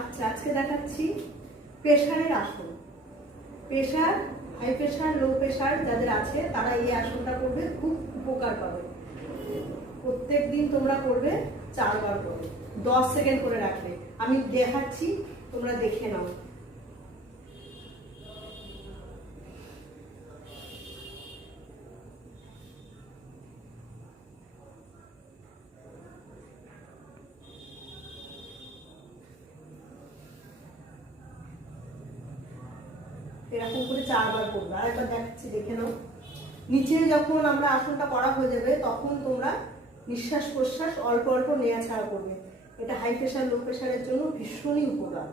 আচ্ছা, আজকে দেখাচ্ছি প্রেশারের আসন। Pressure, high pressure, low pressure যাদের আছে তারা এই আসনটা করবে, খুব উপকার পাবে। প্রত্যেক দিন তোমরা করবে 4 বার করে, 10 সেকেন্ড করে রাখবে। আমি দেখাচ্ছি, তোমরা দেখে নাও। এরকম করে 4 বার করবে। আর একবার দেখাচ্ছি, দেখে নাও। নিচে যখন আমরা আসনটা করা হয়ে যাবে তখন তোমরা নিঃশ্বাস প্রশ্বাস অল্প অল্প নেওয়া ছাড়া করবে। এটা হাই প্রেশার লো প্রেশারের জন্য ভীষণই উপকার।